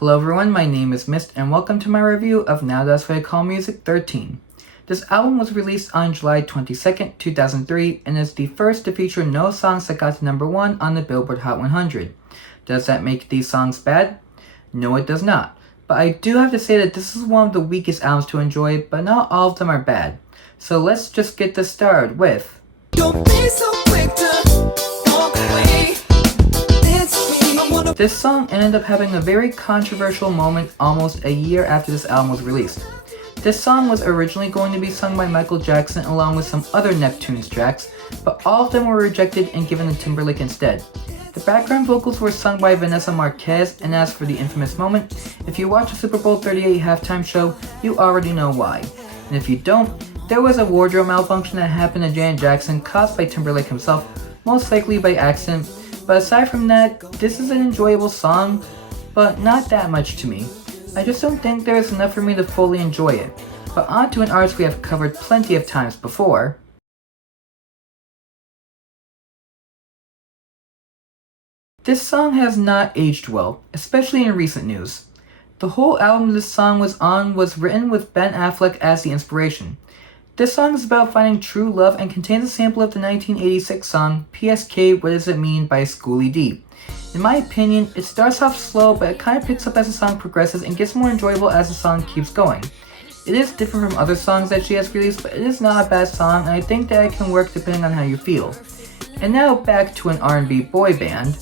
Hello everyone, my name is Mist and welcome to my review of Now That's What I Call Music 13. This album was released on July 22nd, 2003 and is the first to feature no songs that got to number 1 on the Billboard Hot 100. Does that make these songs bad? No, it does not. But I do have to say that this is one of the weakest albums to enjoy, but not all of them are bad. So let's just get this started with... Don't be so quick to walk away. This song ended up having a very controversial moment almost a year after this album was released. This song was originally going to be sung by Michael Jackson along with some other Neptunes tracks, but all of them were rejected and given to Timberlake instead. The background vocals were sung by Vanessa Marquez, and as for the infamous moment, if you watch the Super Bowl 38 halftime show, you already know why. And if you don't, there was a wardrobe malfunction that happened to Janet Jackson caused by Timberlake himself, most likely by accident. But aside from that, this is an enjoyable song, but not that much to me. I just don't think there is enough for me to fully enjoy it. But on to an artist we have covered plenty of times before. This song has not aged well, especially in recent news. The whole album this song was on was written with Ben Affleck as the inspiration. This song is about finding true love and contains a sample of the 1986 song PSK What Does It Mean by Schoolie D. In my opinion, it starts off slow but it kind of picks up as the song progresses and gets more enjoyable as the song keeps going. It is different from other songs that she has released, but it is not a bad song and I think that it can work depending on how you feel. And now back to an R&B boy band.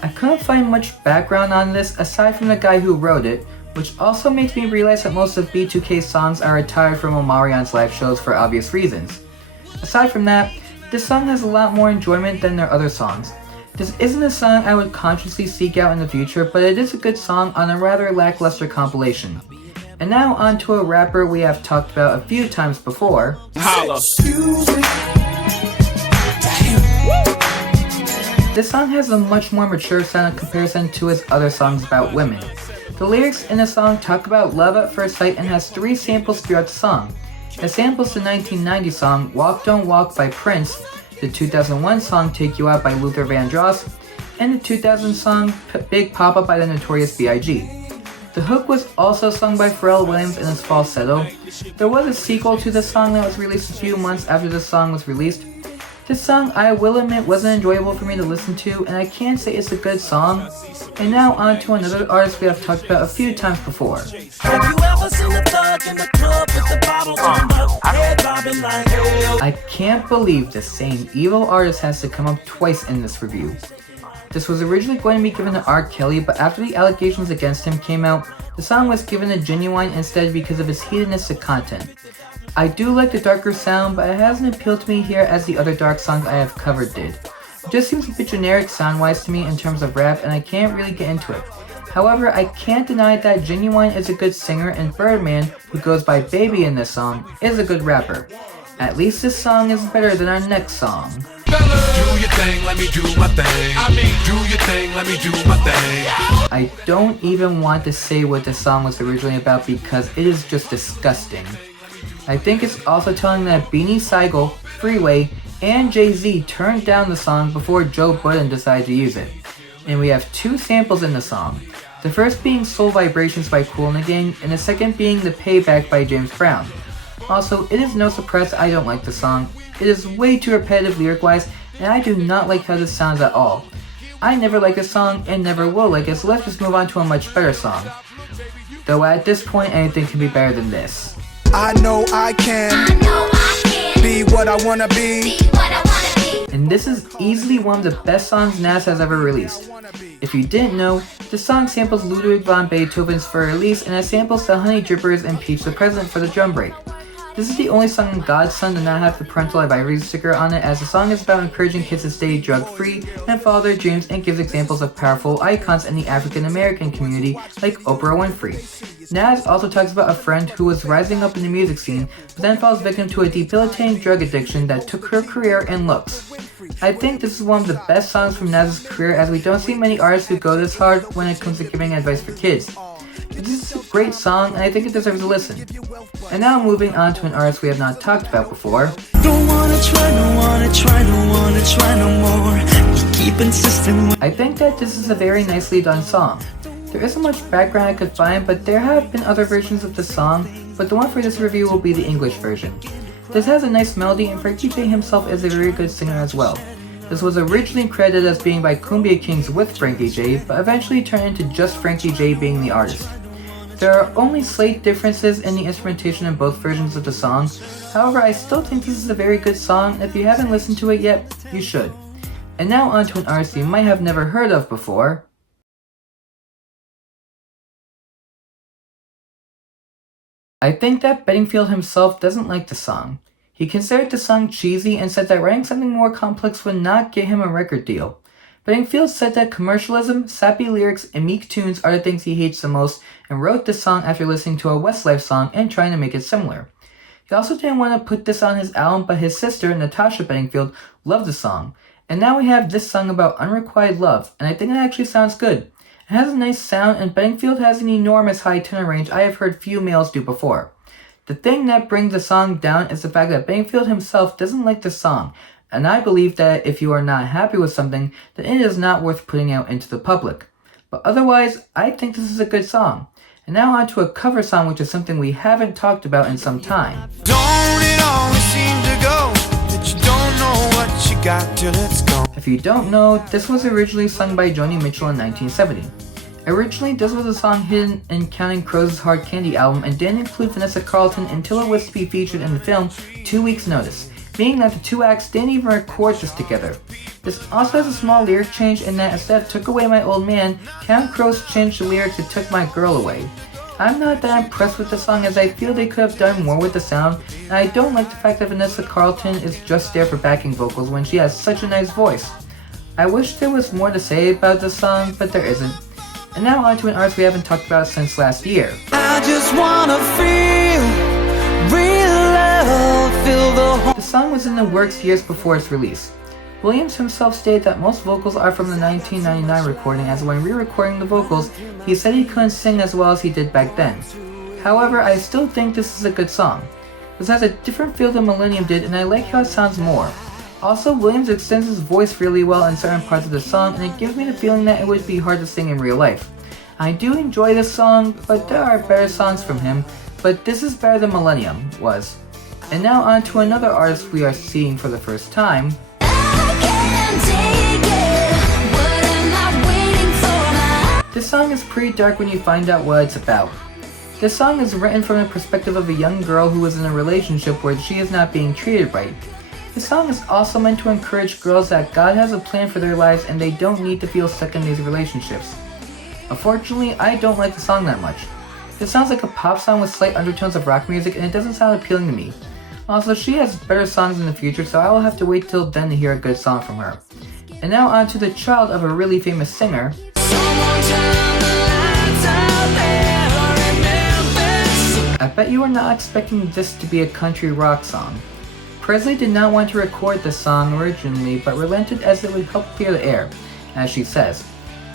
I couldn't find much background on this aside from the guy who wrote it, which also makes me realize that most of B2K's songs are retired from Omarion's live shows for obvious reasons. Aside from that, this song has a lot more enjoyment than their other songs. This isn't a song I would consciously seek out in the future, but it is a good song on a rather lackluster compilation. And now on to a rapper we have talked about a few times before. Holla. This song has a much more mature sound in comparison to his other songs about women. The lyrics in the song talk about love at first sight and has 3 samples throughout the song. It samples the 1990 song Walk Don't Walk by Prince, the 2001 song Take You Out by Luther Vandross, and the 2000 song Big Papa by the Notorious B.I.G. The hook was also sung by Pharrell Williams in his falsetto. There was a sequel to the song that was released a few months after the song was released. This song, I will admit, wasn't enjoyable for me to listen to, and I can't say it's a good song. And now on to another artist we have talked about a few times before. I can't believe the same evil artist has to come up twice in this review. This was originally going to be given to R. Kelly, but after the allegations against him came out, the song was given to Genuine instead because of his hedonistic content. I do like the darker sound, but it hasn't appealed to me here as the other dark songs I have covered did. It just seems a bit generic sound-wise to me in terms of rap, and I can't really get into it. However, I can't deny that Genuine is a good singer, and Birdman, who goes by Baby in this song, is a good rapper. At least this song is better than our next song. Do your thing, let me do my thing. Do your thing, let me do my thing. I don't even want to say what this song was originally about because it is just disgusting. I think it's also telling that Beanie Sigel, Freeway, and Jay-Z turned down the song before Joe Budden decided to use it. And we have 2 samples in the song. The first being Soul Vibrations by Kool and the Gang, and the second being The Payback by James Brown. Also, it is no surprise I don't like the song. It is way too repetitive lyric-wise, and I do not like how this sounds at all. I never liked this song, and never will like it, so let's just move on to a much better song. Though at this point, anything can be better than this. I know I can be what I wanna be. And this is easily one of the best songs Nas has ever released. If you didn't know, the song samples Ludwig van Beethoven's For Elise and it samples the Honey Drippers and Peach the President for the drum break. This is the only song in God's Son to not have the parental advisory sticker on it, as the song is about encouraging kids to stay drug-free and follow their dreams and gives examples of powerful icons in the African American community like Oprah Winfrey. Nas also talks about a friend who was rising up in the music scene, but then falls victim to a debilitating drug addiction that took her career and looks. I think this is one of the best songs from Nas's career, as we don't see many artists who go this hard when it comes to giving advice for kids. But this is a great song and I think it deserves a listen. And now moving on to an artist we have not talked about before. Don't wanna try no more. You keep keep insisting. I think that this is a very nicely done song. There isn't much background I could find, but there have been other versions of the song, but the one for this review will be the English version. This has a nice melody, and Frankie J himself is a very good singer as well. This was originally credited as being by Cumbia Kings with Frankie J, but eventually turned into just Frankie J being the artist. There are only slight differences in the instrumentation in both versions of the song. However, I still think this is a very good song, and if you haven't listened to it yet, you should. And now on to an artist you might have never heard of before. I think that Bedingfield himself doesn't like the song. He considered the song cheesy and said that writing something more complex would not get him a record deal. Bedingfield said that commercialism, sappy lyrics, and meek tunes are the things he hates the most, and wrote this song after listening to a Westlife song and trying to make it similar. He also didn't want to put this on his album, but his sister, Natasha Bedingfield, loved the song. And now we have this song about unrequited love, and I think it actually sounds good. It has a nice sound, and Bedingfield has an enormous high tenor range I have heard few males do before. The thing that brings the song down is the fact that Bedingfield himself doesn't like the song, and I believe that if you are not happy with something, then it is not worth putting out into the public. But otherwise, I think this is a good song. And now on to a cover song, which is something we haven't talked about in some time. Don't it always seem to go that you don't know what you got till it's gone? If you don't know, this was originally sung by Joni Mitchell in 1970. Originally, this was a song hidden in Counting Crows' Hard Candy album and didn't include Vanessa Carlton until it was to be featured in the film 2 Weeks Notice, meaning that the two acts didn't even record this together. This also has a small lyric change in that instead of Took Away My Old Man, Counting Crows changed the lyrics to Took My Girl Away. I'm not that impressed with the song as I feel they could have done more with the sound, and I don't like the fact that Vanessa Carlton is just there for backing vocals when she has such a nice voice. I wish there was more to say about this song, but there isn't. And now on to an artist we haven't talked about since last year. I just wanna feel real love, feel the home. The song was in the works years before its release. Williams himself stated that most vocals are from the 1999 recording, as when re-recording the vocals, he said he couldn't sing as well as he did back then. However, I still think this is a good song. This has a different feel than Millennium did, and I like how it sounds more. Also, Williams extends his voice really well in certain parts of the song, and it gives me the feeling that it would be hard to sing in real life. I do enjoy this song, but there are better songs from him, but this is better than Millennium was. And now on to another artist we are seeing for the first time. This song is pretty dark when you find out what it's about. This song is written from the perspective of a young girl who is in a relationship where she is not being treated right. This song is also meant to encourage girls that God has a plan for their lives and they don't need to feel stuck in these relationships. Unfortunately, I don't like the song that much. It sounds like a pop song with slight undertones of rock music and it doesn't sound appealing to me. Also, she has better songs in the future, so I will have to wait till then to hear a good song from her. And now on to the child of a really famous singer. I bet you are not expecting this to be a country rock song. Presley did not want to record this song originally, but relented as it would help clear the air, as she says.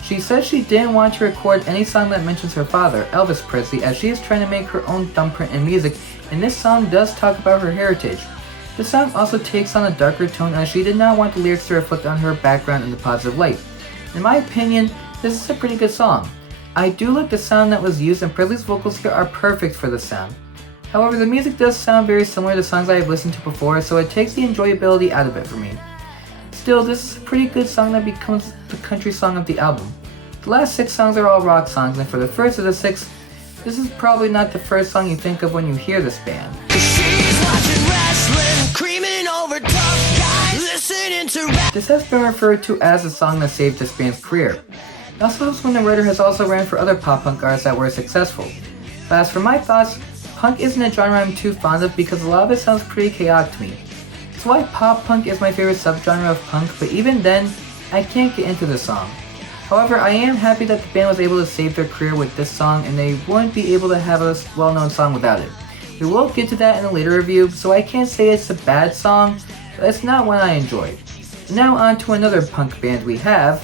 She says she didn't want to record any song that mentions her father, Elvis Presley, as she is trying to make her own thumbprint in music, and this song does talk about her heritage. The song also takes on a darker tone as she did not want the lyrics to reflect on her background in a positive light. In my opinion, this is a pretty good song. I do like the sound that was used, and Presley's vocals here are perfect for this sound. However, the music does sound very similar to songs I have listened to before, so it takes the enjoyability out of it for me. Still, this is a pretty good song that becomes the country song of the album. The last 6 songs are all rock songs, and for the first of the 6, this is probably not the first song you think of when you hear this band. This has been referred to as the song that saved this band's career. It also helps when the writer has also ran for other pop-punk artists that were successful. But as for my thoughts, punk isn't a genre I'm too fond of because a lot of it sounds pretty chaotic to me. That's why pop-punk is my favorite subgenre of punk, but even then, I can't get into this song. However, I am happy that the band was able to save their career with this song, and they wouldn't be able to have a well-known song without it. We will get to that in a later review, so I can't say it's a bad song, but it's not one I enjoyed. Now on to another punk band we have.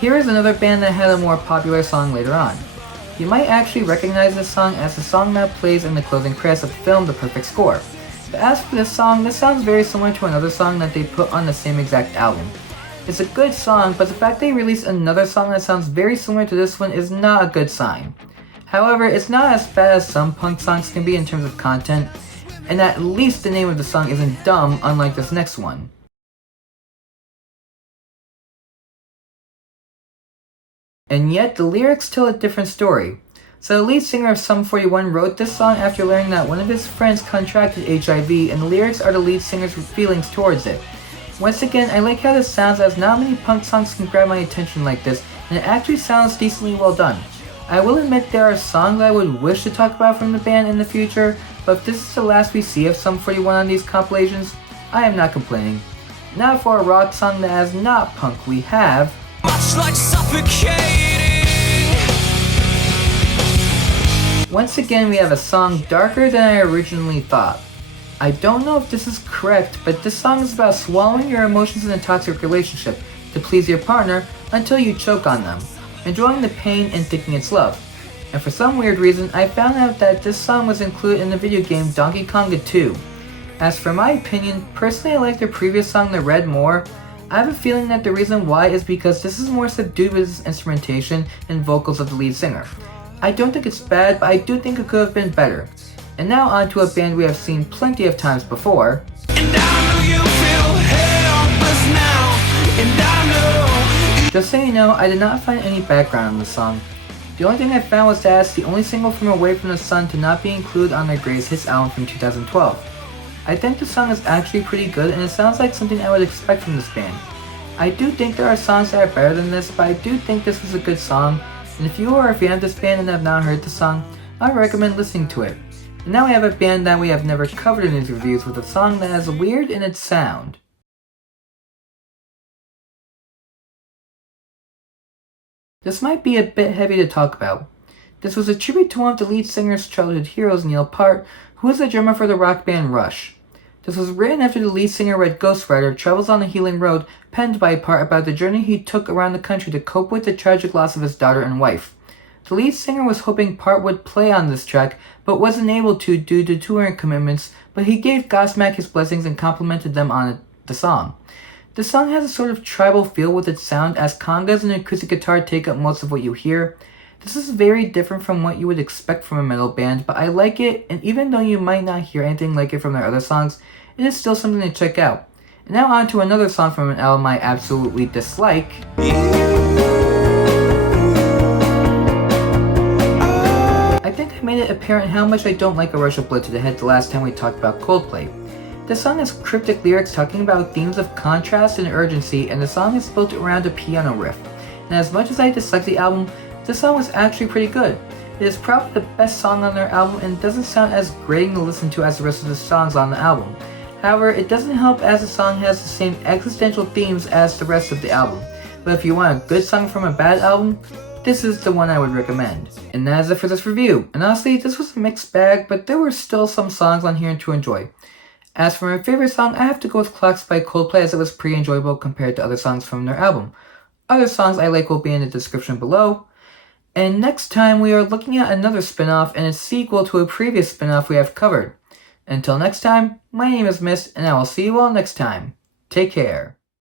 Here is another band that had a more popular song later on. You might actually recognize this song as the song that plays in the closing credits of the film The Perfect Score. But as for this sounds very similar to another song that they put on the same exact album. It's a good song, but the fact they released another song that sounds very similar to this one is not a good sign. However, it's not as bad as some punk songs can be in terms of content, and at least the name of the song isn't dumb, unlike this next one. And yet, the lyrics tell a different story. So the lead singer of Sum 41 wrote this song after learning that one of his friends contracted HIV, and the lyrics are the lead singer's feelings towards it. Once again, I like how this sounds, as not many punk songs can grab my attention like this, and it actually sounds decently well done. I will admit there are songs I would wish to talk about from the band in the future, but if this is the last we see of Sum 41 on these compilations, I am not complaining. Now for a rock song that has not punk, we have Much like suffocating. Once again, we have a song darker than I originally thought. I don't know if this is correct, but this song is about swallowing your emotions in a toxic relationship to please your partner until you choke on them, enjoying the pain and thinking it's love. And for some weird reason, I found out that this song was included in the video game Donkey Konga 2. As for my opinion, personally I like the previous song The Red more. I have a feeling that the reason why is because this is more subdued with its instrumentation and vocals of the lead singer. I don't think it's bad, but I do think it could have been better. And now on to a band we have seen plenty of times before. And I know you feel helpless now. And I know. Just so you know, I did not find any background on the song. The only thing I found was that it's the only single from Away from the Sun to not be included on their Greatest Hits album from 2012. I think the song is actually pretty good, and it sounds like something I would expect from this band. I do think there are songs that are better than this, but I do think this was a good song, and if you are a fan of this band and have not heard the song, I recommend listening to it. And now we have a band that we have never covered in these reviews with a song that is weird in its sound. This might be a bit heavy to talk about. This was a tribute to one of the lead singer's childhood heroes, Neil Peart, who was the drummer for the rock band Rush. This was written after the lead singer read Ghost Rider, Travels on the Healing Road, penned by Peart about the journey he took around the country to cope with the tragic loss of his daughter and wife. The lead singer was hoping Peart would play on this track, but wasn't able to due to touring commitments, but he gave Godsmack his blessings and complimented them on the song. The song has a sort of tribal feel with its sound, as congas and acoustic guitar take up most of what you hear. This is very different from what you would expect from a metal band, but I like it, and even though you might not hear anything like it from their other songs, it is still something to check out. And now on to another song from an album I absolutely dislike. I think I made it apparent how much I don't like A Rush of Blood to the Head the last time we talked about Coldplay. The song has cryptic lyrics talking about themes of contrast and urgency, and the song is built around a piano riff. And as much as I dislike the album, the song was actually pretty good. It is probably the best song on their album and doesn't sound as grating to listen to as the rest of the songs on the album. However, it doesn't help as the song has the same existential themes as the rest of the album. But if you want a good song from a bad album, this is the one I would recommend. And that is it for this review. And honestly, this was a mixed bag, but there were still some songs on here to enjoy. As for my favorite song, I have to go with Clocks by Coldplay, as it was pretty enjoyable compared to other songs from their album. Other songs I like will be in the description below. And next time we are looking at another spin-off and a sequel to a previous spin-off we have covered. Until next time, my name is Mist, and I will see you all next time. Take care.